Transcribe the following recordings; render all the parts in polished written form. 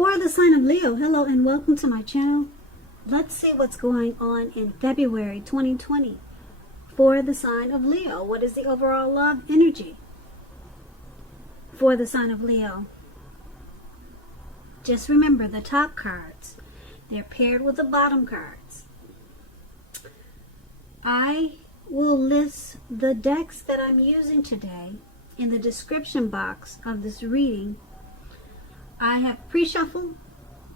For the sign of Leo, hello and welcome to my channel. Let's see what's going on in February 2020. For the sign of Leo, what is the overall love energy? For the sign of Leo, just remember the top cards. They're paired with the bottom cards. I will list the decks that I'm using today in the description box of this reading. I have pre-shuffled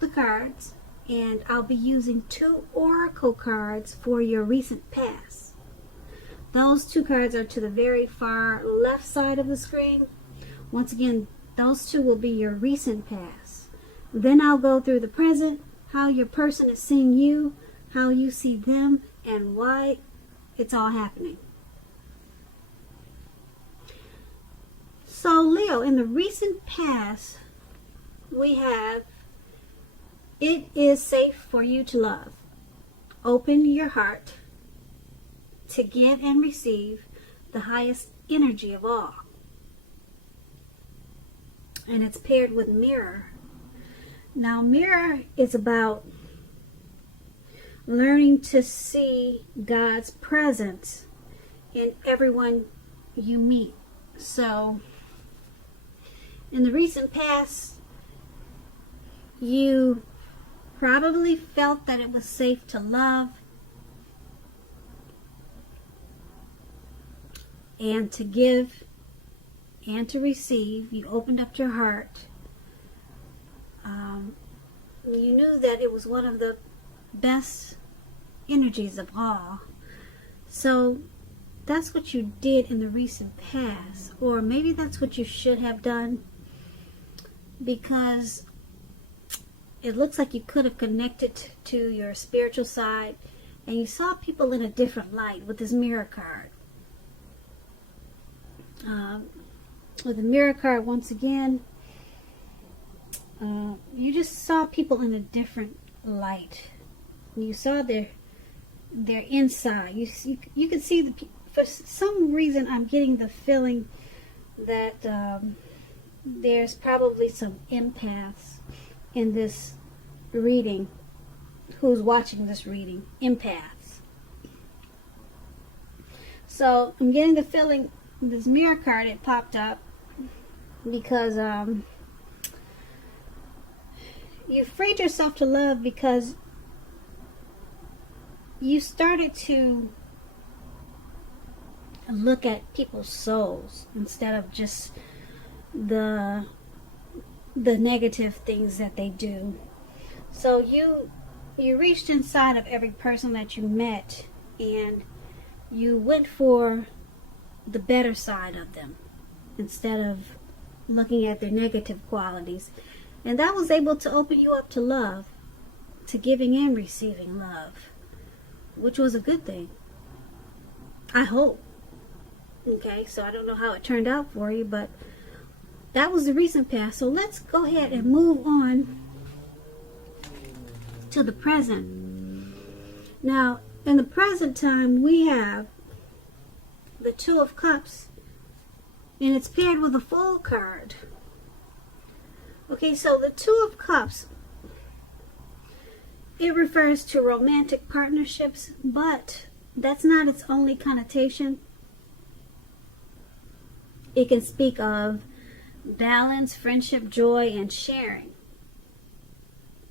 the cards, and I'll be using 2 oracle cards for your recent past. Those 2 cards are to the very far left side of the screen. Once again, those 2 will be your recent past. Then I'll go through the present, how your person is seeing you, how you see them, and why it's all happening. So Leo, in the recent past, we have, it is safe for you to love. Open your heart to give and receive the highest energy of all. And it's paired with mirror. Now mirror is about learning to see God's presence in everyone you meet. So in the recent past, you probably felt that it was safe to love and to give and to receive. You opened up your heart. You knew that it was one of the best energies of all. So that's what you did in the recent past, or maybe that's what you should have done, because it looks like you could have connected to your spiritual side and you saw people in a different light with this mirror card. With the mirror card, once again, you just saw people in a different light. You saw their inside. You can see for some reason I'm getting the feeling that there's probably some empaths in this reading, who's watching this reading, empaths. So I'm getting the feeling this mirror card, it popped up because you freed yourself to love, because you started to look at people's souls instead of just the negative things that they do. So you reached inside of every person that you met and you went for the better side of them instead of looking at their negative qualities. And that was able to open you up to love, to giving and receiving love, which was a good thing, I hope. Okay, so I don't know how it turned out for you, but that was the recent past. So let's go ahead and move on to the present. Now, in the present time, we have the 2 of Cups, and it's paired with a Fool card. Okay, so the 2 of Cups, it refers to romantic partnerships, but that's not its only connotation. It can speak of balance, friendship, joy, and sharing.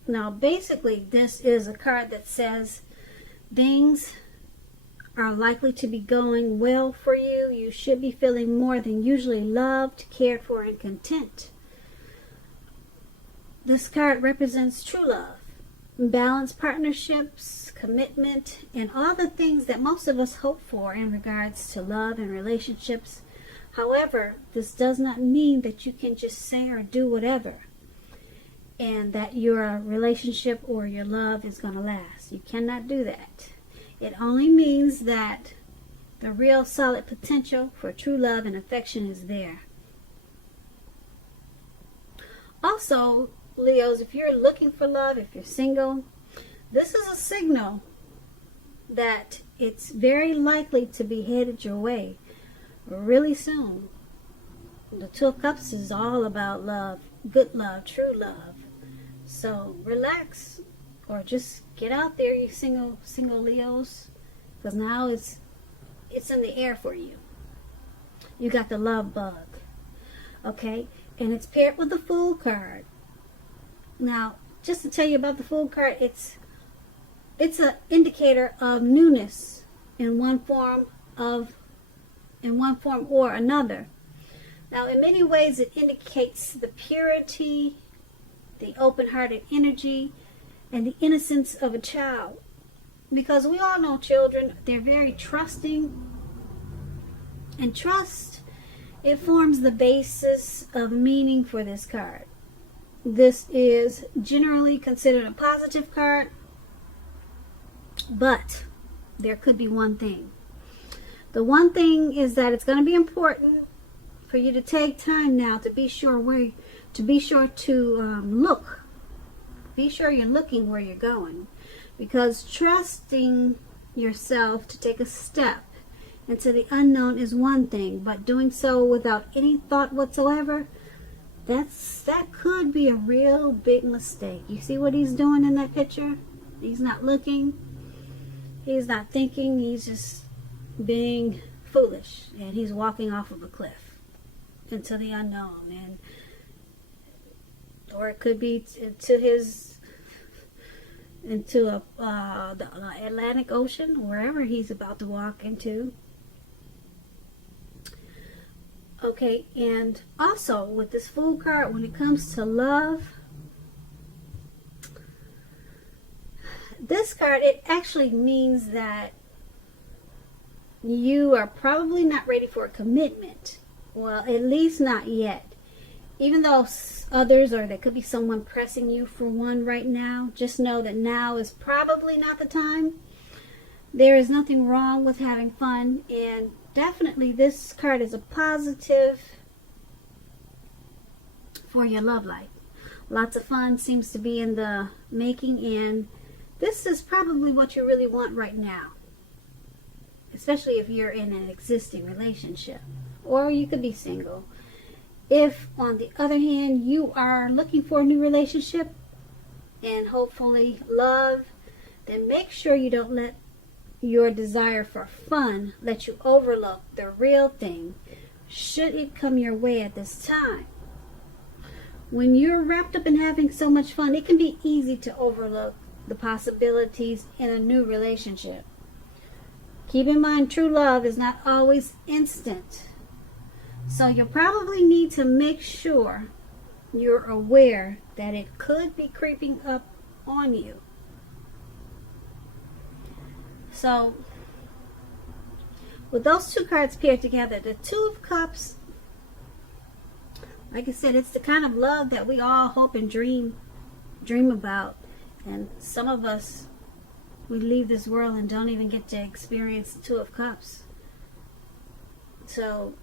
Now, basically, this is a card that says things are likely to be going well for you. You should be feeling more than usually loved, cared for, and content. This card represents true love, balanced partnerships, commitment, and all the things that most of us hope for in regards to love and relationships. However, this does not mean that you can just say or do whatever and that your relationship or your love is going to last. You cannot do that. It only means that the real solid potential for true love and affection is there. Also, Leos, if you're looking for love, if you're single, this is a signal that it's very likely to be headed your way really soon. The 2 of Cups is all about love, good love, true love. So relax, or just get out there, you single Leos, because now it's in the air for you. You got the love bug, okay, and it's paired with the Fool card. Now, just to tell you about the Fool card, it's an indicator of newness in one form or another. Now, in many ways, it indicates the purity, the open-hearted energy, and the innocence of a child. Because we all know children, they're very trusting. And trust, it forms the basis of meaning for this card. This is generally considered a positive card, but there could be one thing. The one thing is that it's going to be important for you to take time now to be sure look. Be sure you're looking where you're going, because trusting yourself to take a step into the unknown is one thing, but doing so without any thought whatsoever, that could be a real big mistake. You see what he's doing in that picture? He's not looking. He's not thinking. He's just being foolish, and he's walking off of a cliff into the unknown, or it could be into the Atlantic Ocean, wherever he's about to walk into. Okay, and also with this Fool card, when it comes to love, this card, it actually means that you are probably not ready for a commitment. Well, at least not yet. Even though others, or there could be someone pressing you for one right now, just know that now is probably not the time. There is nothing wrong with having fun, and definitely this card is a positive for your love life. Lots of fun seems to be in the making, and this is probably what you really want right now, especially if you're in an existing relationship, or you could be single. If, on the other hand, you are looking for a new relationship and hopefully love, then make sure you don't let your desire for fun let you overlook the real thing, should it come your way at this time. When you're wrapped up in having so much fun, it can be easy to overlook the possibilities in a new relationship. Keep in mind, true love is not always instant. So you'll probably need to make sure you're aware that it could be creeping up on you. So, with those two cards paired together, the Two of Cups, like I said, it's the kind of love that we all hope and dream about. And some of us, we leave this world and don't even get to experience the Two of Cups. So,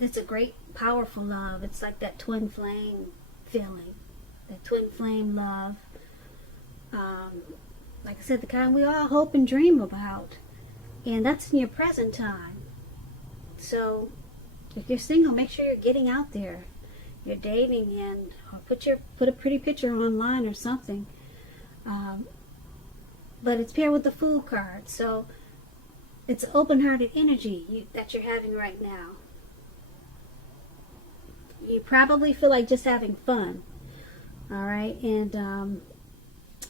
it's a great, powerful love. It's like that twin flame feeling, that twin flame love. Like I said, the kind we all hope and dream about. And that's in your present time. So, if you're single, make sure you're getting out there. You're dating, and or put a pretty picture online or something. But it's paired with the Fool card. So, it's open-hearted energy that you're having right now. You probably feel like just having fun. Alright? And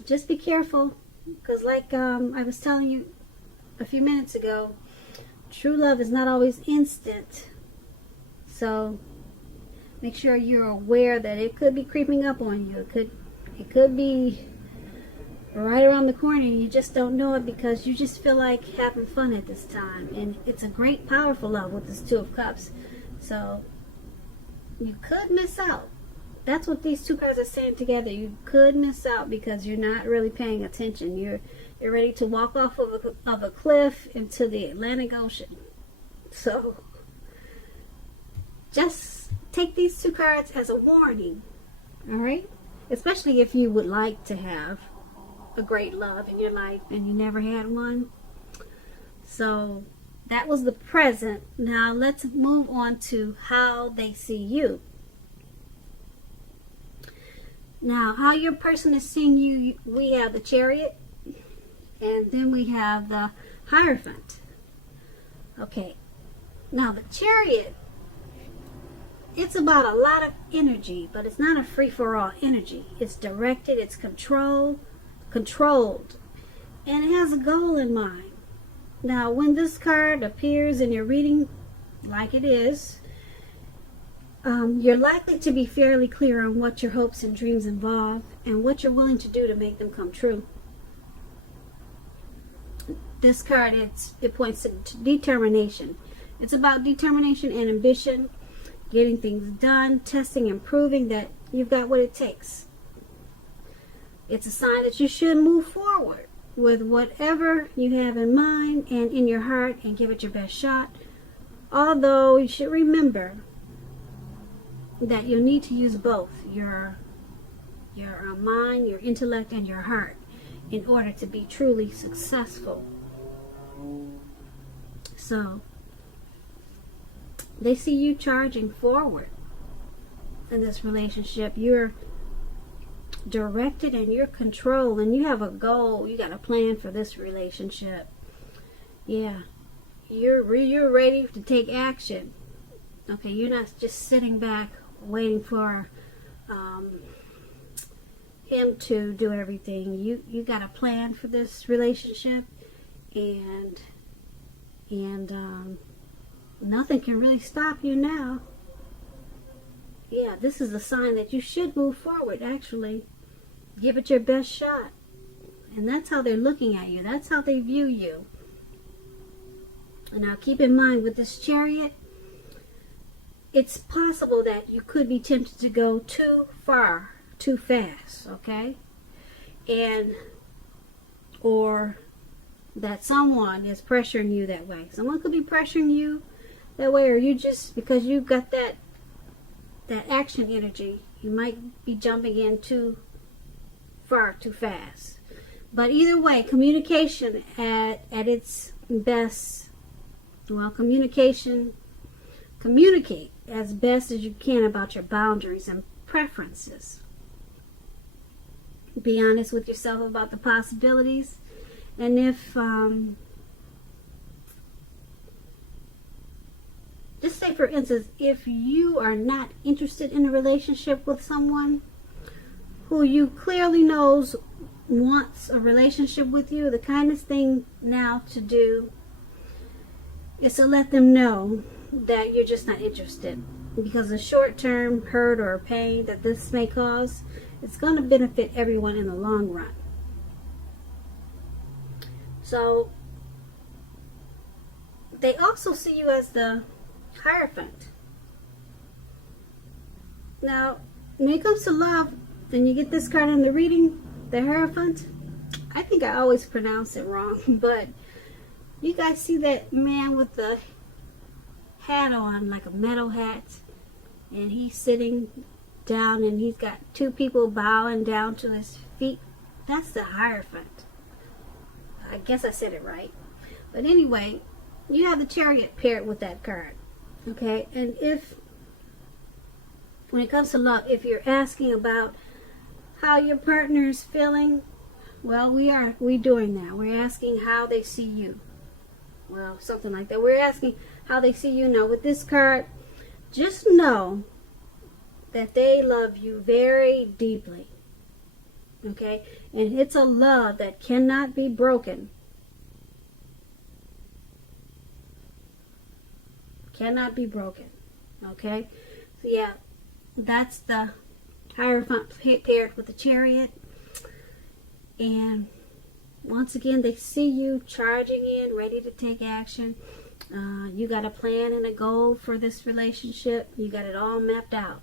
just be careful. Because like I was telling you a few minutes ago, true love is not always instant. So make sure you're aware that it could be creeping up on you. It could be right around the corner, and you just don't know it because you just feel like having fun at this time. And it's a great, powerful love with this Two of Cups. So you could miss out. That's what these two cards are saying together. You could miss out because you're not really paying attention. You're ready to walk off of a cliff into the Atlantic Ocean. So just take these two cards as a warning. Alright? Especially if you would like to have a great love in your life and you never had one. So that was the present. Now let's move on to how they see you. Now, how your person is seeing you, we have the Chariot, and then we have the Hierophant. Okay, now the Chariot, it's about a lot of energy, but it's not a free-for-all energy. It's directed, it's controlled, and it has a goal in mind. Now, when this card appears in your reading, like it is, you're likely to be fairly clear on what your hopes and dreams involve and what you're willing to do to make them come true. This card, it points to determination. It's about determination and ambition, getting things done, testing and proving that you've got what it takes. It's a sign that you should move forward with whatever you have in mind and in your heart and give it your best shot. Although you should remember that you'll need to use both your mind, your intellect, and your heart in order to be truly successful. So, they see you charging forward in this relationship. You're directed and you're controlled, and you have a goal. You got a plan for this relationship. Yeah, you're ready to take action. Okay, you're not just sitting back waiting for him to do everything. You got a plan for this relationship, and nothing can really stop you now. Yeah, this is a sign that you should move forward, actually. Give it your best shot. And that's how they're looking at you. That's how they view you. And now keep in mind, with this Chariot, it's possible that you could be tempted to go too far, too fast, okay? Or that someone is pressuring you that way. Someone could be pressuring you that way, or you just, because you've got that action energy, you might be jumping in too far, too fast. But either way, communication at its best, well, communicate as best as you can about your boundaries and preferences. Be honest with yourself about the possibilities. And if, just say for instance, if you are not interested in a relationship with someone who you clearly knows wants a relationship with you, the kindest thing now to do is to let them know that you're just not interested. Because the short-term hurt or pain that this may cause, it's going to benefit everyone in the long run. So, they also see you as the Hierophant. Now, when it comes to love, and you get this card in the reading, the Hierophant, I think I always pronounce it wrong, but you guys see that man with the hat on, like a metal hat, and he's sitting down and he's got two people bowing down to his feet? That's the Hierophant. I guess I said it right. But anyway, you have the Chariot paired with that card. Okay, and when it comes to love, if you're asking about how your partner is feeling, well, we're doing that. We're asking how they see you. Well, something like that. We're asking how they see you. Now, with this card, just know that they love you very deeply. Okay? And it's a love that cannot be broken. Cannot be broken. Okay? So, yeah, that's the Hierophant paired with the Chariot. And once again, they see you charging in, ready to take action. You got a plan and a goal for this relationship. You got it all mapped out.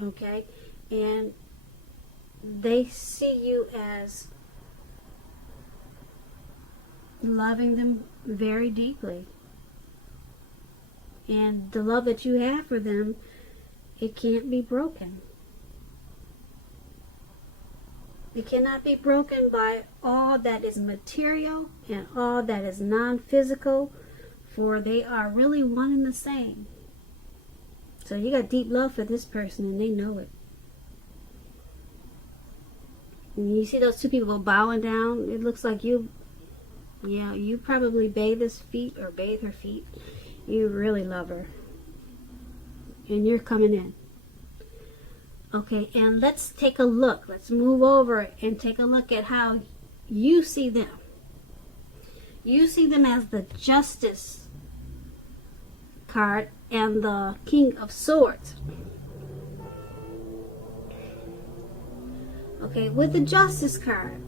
Okay? And they see you as loving them very deeply. And the love that you have for them, it can't be broken. It cannot be broken by all that is material and all that is non-physical, for they are really one and the same. So you got deep love for this person, and they know it. And you see those two people bowing down? It looks like you probably bathe his feet or bathe her feet. You really love her. And you're coming in. Okay, and let's take a look. Let's move over and take a look at how you see them. You see them as the Justice card and the King of Swords. Okay, with the Justice card,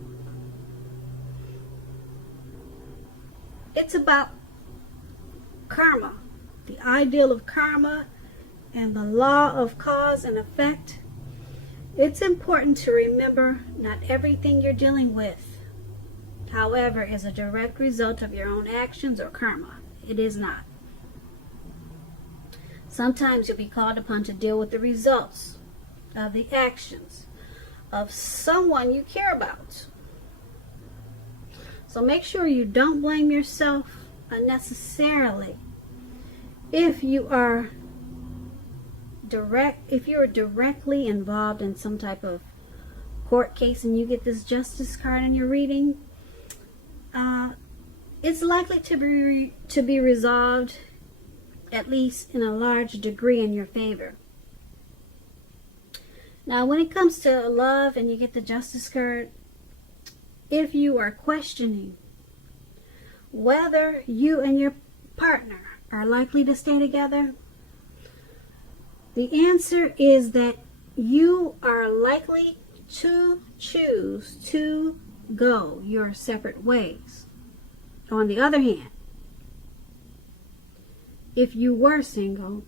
it's about karma, the ideal of karma and the law of cause and effect. It's important to remember not everything you're dealing with, however, is a direct result of your own actions or karma. It is not. Sometimes you'll be called upon to deal with the results of the actions of someone you care about. So make sure you don't blame yourself unnecessarily if you're directly involved in some type of court case and you get this Justice card in your reading. It's likely to be resolved, at least in a large degree, in your favor. Now, when it comes to love and you get the Justice card, if you are questioning whether you and your partner are likely to stay together, the answer is that you are likely to choose to go your separate ways. On the other hand, if you were single,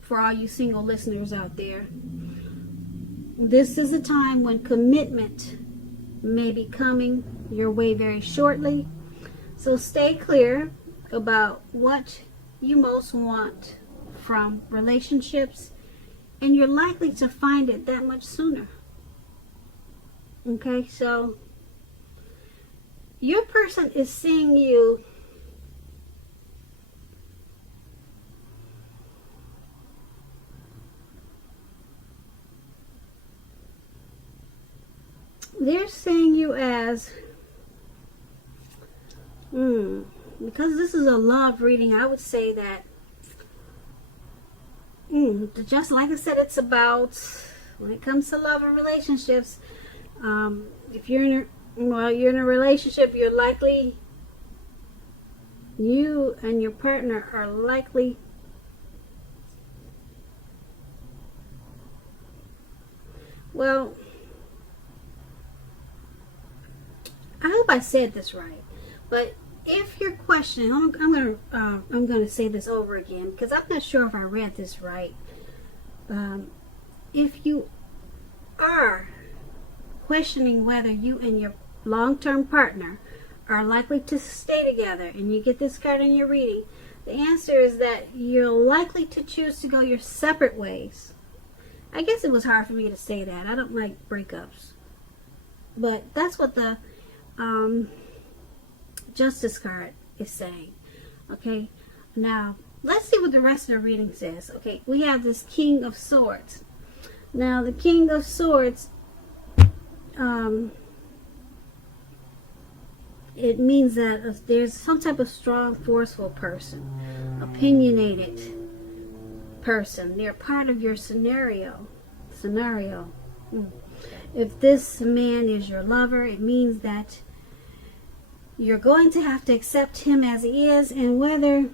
for all you single listeners out there, this is a time when commitment may be coming your way very shortly. So stay clear about what you most want from relationships, and you're likely to find it that much sooner. Okay, so your person is seeing you they're seeing you as because this is a love reading, I would say that just like I said, it's about, when it comes to love and relationships, if you're in a relationship, you're likely, you and your partner are likely I hope I said this right, but if you're questioning, I'm gonna say this over again because I'm not sure if I read this right. If you are questioning whether you and your long-term partner are likely to stay together, and you get this card in your reading, the answer is that you're likely to choose to go your separate ways. I guess it was hard for me to say that. I don't like breakups, but that's what the Justice card is saying. Okay, now let's see what the rest of the reading says. Okay, we have this King of Swords. Now the King of Swords, it means that there's some type of strong, forceful person, opinionated person. They're part of your scenario. If this man is your lover, it means that you're going to have to accept him as he is, and whether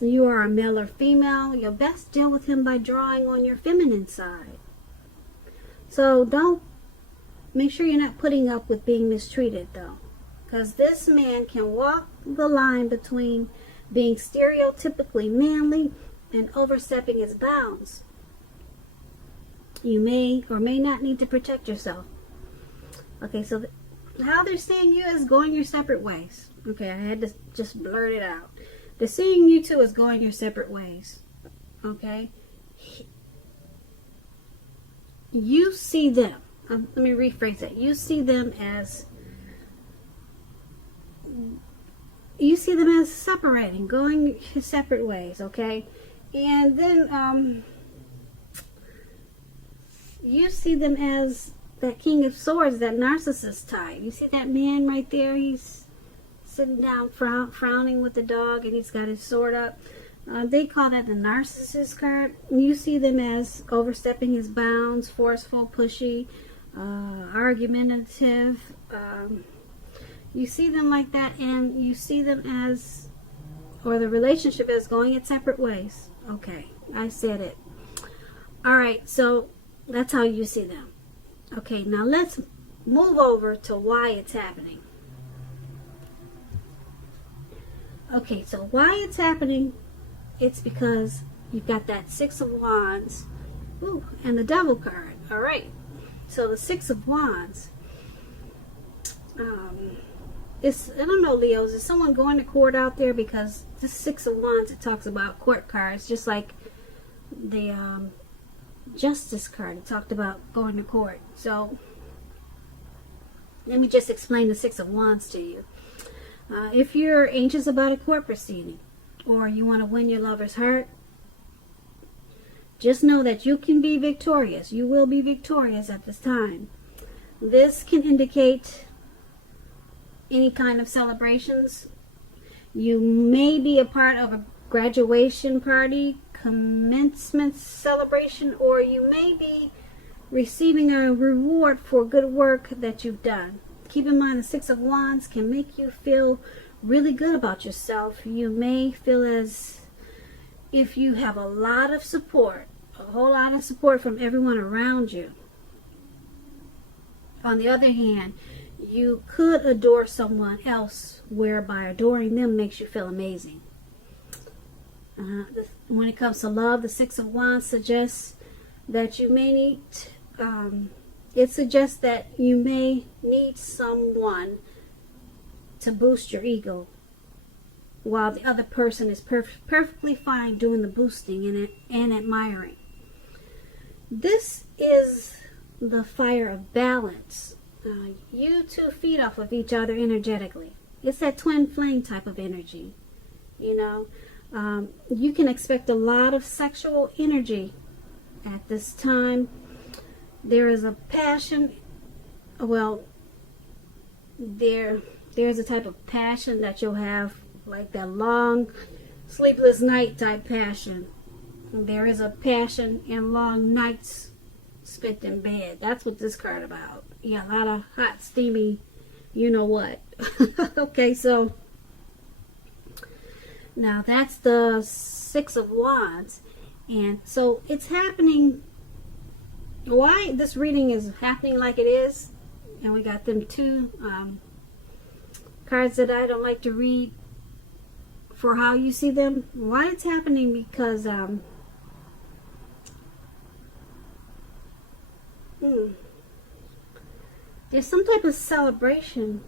you are a male or female, you'll best deal with him by drawing on your feminine side. So make sure you're not putting up with being mistreated, though, because this man can walk the line between being stereotypically manly and overstepping his bounds. You may or may not need to protect yourself. Okay, so how they're seeing you is going your separate ways. Okay, I had to just blurt it out. They're seeing you two as going your separate ways. Okay? You see them. Let me rephrase that. You see them as separating, going your separate ways, okay? And then you see them as that King of Swords, that narcissist type. You see that man right there? He's sitting down frowning with the dog, and he's got his sword up. They call that the narcissist card. You see them as overstepping his bounds, forceful, pushy, argumentative. You see them like that, and you see them as, or the relationship is going its separate ways. Okay, I said it. All right, so that's how you see them. Okay, now let's move over to why it's happening. Okay, so why it's happening, it's because you've got that Six of Wands, ooh, and the Devil card. All right, so the Six of Wands, it's, I don't know, Leos, is someone going to court out there? Because this Six of Wands, it talks about court cards, just like the Justice card. It talked about going to court. So let me just explain the Six of Wands to you. If you're anxious about a court proceeding, or you want to win your lover's heart, just know that you can be victorious. You will be victorious at this time. This can indicate any kind of celebrations. You may be a part of a graduation party, commencement celebration, or you may be receiving a reward for good work that you've done. Keep in mind, the Six of Wands can make you feel really good about yourself. You may feel as if you have a lot of support, a whole lot of support from everyone around you. On the other hand, you could adore someone else, whereby adoring them makes you feel amazing. When it comes to love, the Six of Wands suggests that you may need, it suggests that you may need someone to boost your ego, while the other person is perfectly fine doing the boosting and admiring. This is the fire of balance. You two feed off of each other energetically. It's that twin flame type of energy. You know, you can expect a lot of sexual energy at this time. There is a passion. Well, there's a type of passion that you'll have, like that long, sleepless night type passion. There is a passion in long nights spent in bed. That's what this card about. Yeah, a lot of hot, steamy, you know what. Okay, so now that's the Six of Wands. And so it's happening. Why this reading is happening like it is, and we got them two cards that I don't like to read for how you see them. Why it's happening, because there's some type of celebration.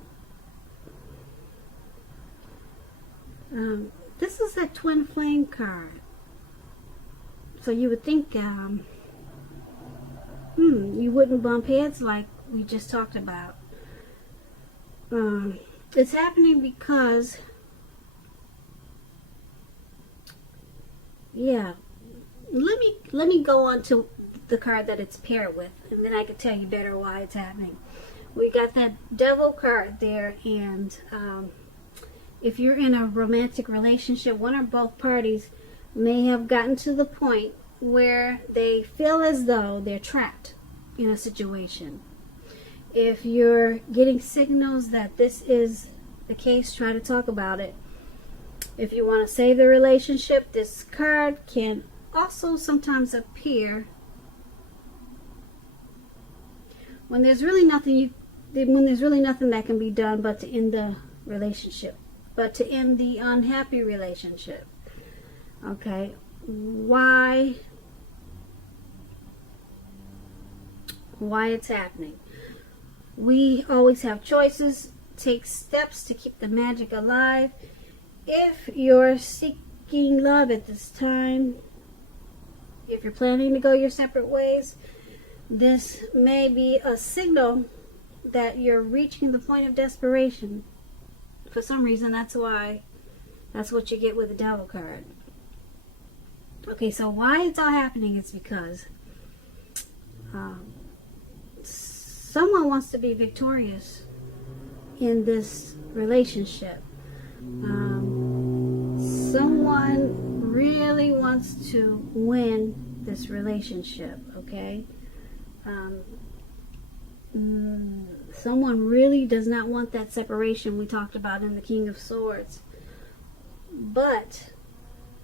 This is a twin flame card. So you would think you wouldn't bump heads like we just talked about. It's happening because, yeah, let me go on to the card that it's paired with, and then I can tell you better why it's happening. We got that Devil card there, and if you're in a romantic relationship, one or both parties may have gotten to the point where they feel as though they're trapped in a situation. If you're getting signals that this is the case, try to talk about it. If you want to save the relationship, this card can also sometimes appear when there's really nothing that can be done but to end the relationship, but to end the unhappy relationship. Okay, why it's happening? We always have choices. Take steps to keep the magic alive. If you're seeking love at this time, if you're planning to go your separate ways, this may be a signal that you're reaching the point of desperation. For some reason, that's what you get with the Devil card. Okay, so why it's all happening is because someone wants to be victorious in this relationship. Someone really wants to win this relationship, okay? Someone really does not want that separation we talked about in the King of Swords. But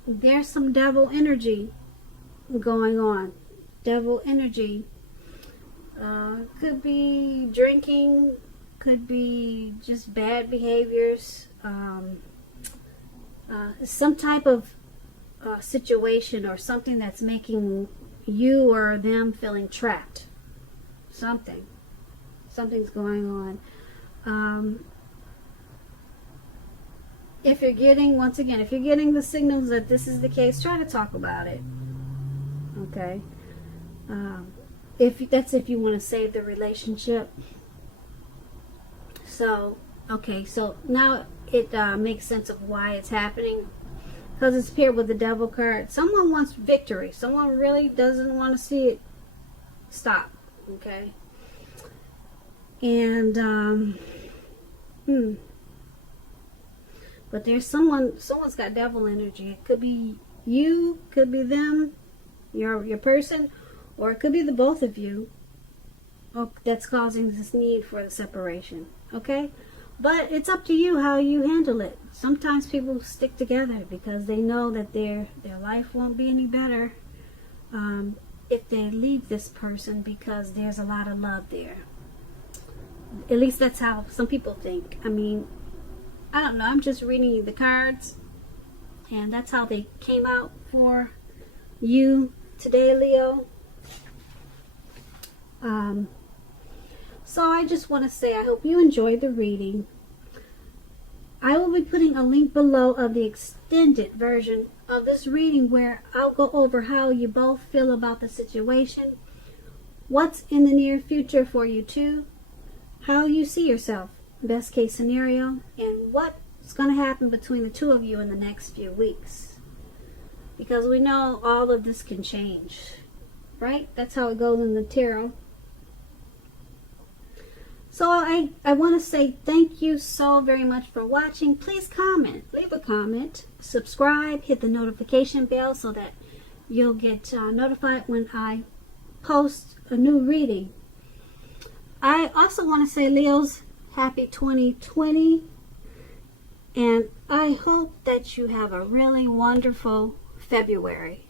there's some devil energy going on. Devil energy. Could be drinking, could be just bad behaviors, some type of situation or something that's making you or them feeling trapped. Something's going on. If you're getting, once again, if you're getting the signals that this is the case, try to talk about it. Okay? If you want to save the relationship. So, okay, so now it makes sense of why it's happening. Because it's paired with the Devil card. Someone wants victory. Someone really doesn't want to see it stop. Okay? And, but there's someone's got devil energy. It could be you, could be them, your person, or it could be the both of you that's causing this need for the separation. Okay? But it's up to you how you handle it. Sometimes people stick together because they know that their life won't be any better if they leave this person, because there's a lot of love there. At least that's how some people think. I mean, I don't know. I'm just reading the cards, and that's how they came out for you today, Leo. So I just want to say I hope you enjoyed the reading. I will be putting a link below of the extended version of this reading where I'll go over how you both feel about the situation, what's in the near future for you two, how you see yourself, best case scenario, and what's going to happen between the two of you in the next few weeks. Because we know all of this can change, right? That's how it goes in the tarot. So I want to say thank you so very much for watching. Please comment, leave a comment, subscribe, hit the notification bell so that you'll get notified when I post a new reading. I also want to say, Leos, happy 2020, and I hope that you have a really wonderful February.